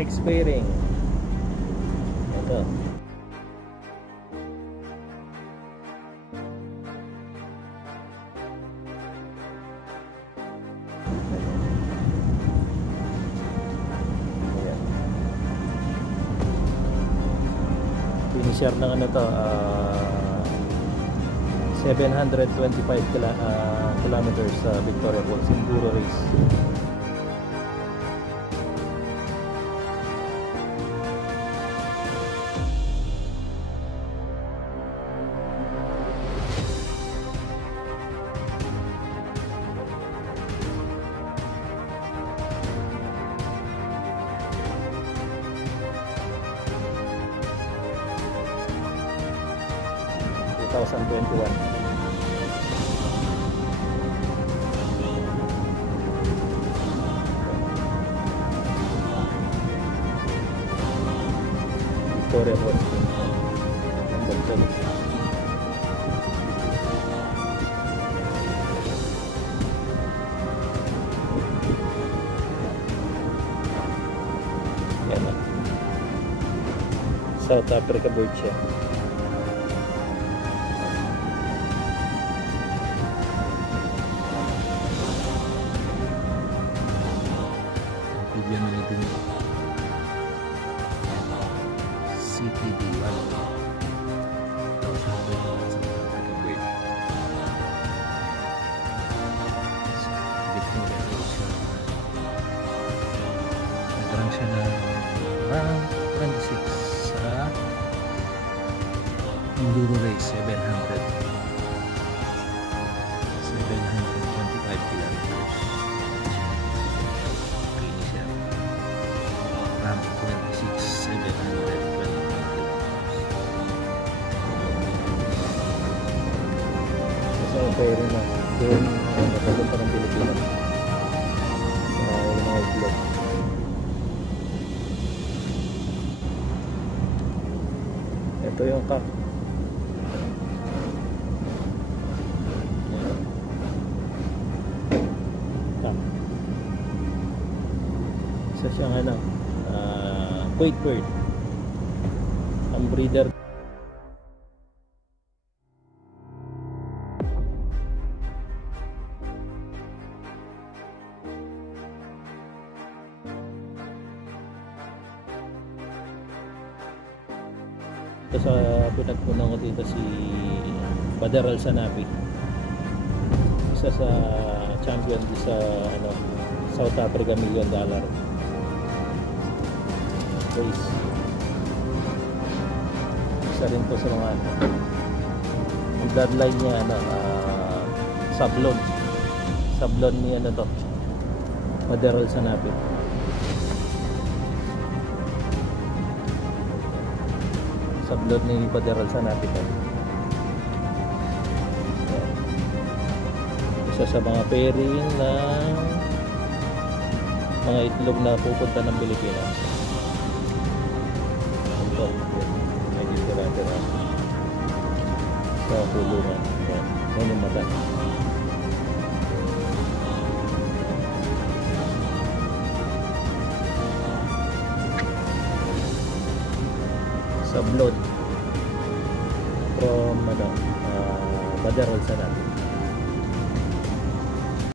X-bearing. Ito. Finisher ng ano to, 725 kilometers sa Victoria Falls Enduro Race. Victoria Falls. Ang bagtag. Yan na. South Africa board siya. Bigyan na natin CTD 1. Nagkaroon siya ng round 26 sa Enduro Race 725 kilometers. Finisher round 26 725 kaya rin na doon natapunta ng Pilipinas yung mga vlog. Ito yung cup. Isa siyang ano, Quake bird, ang breeder. Ito sa pinagpunan ko dito si Bader Alsanapi, isa sa champion sa ano, South Africa $1 million race. Isa rin to sa mga ano, ang bloodline niya ano, sablon niya ano to, Bader Alsanapi. Sablon ni Bader Alsanapi to. Isa sa mga pairing na mga itlog na pupunta ng Pilipinas. Ito, medyo tira-tira sa kulungan. Yan yung mata. Sablon from ano, Bader Alsanapi.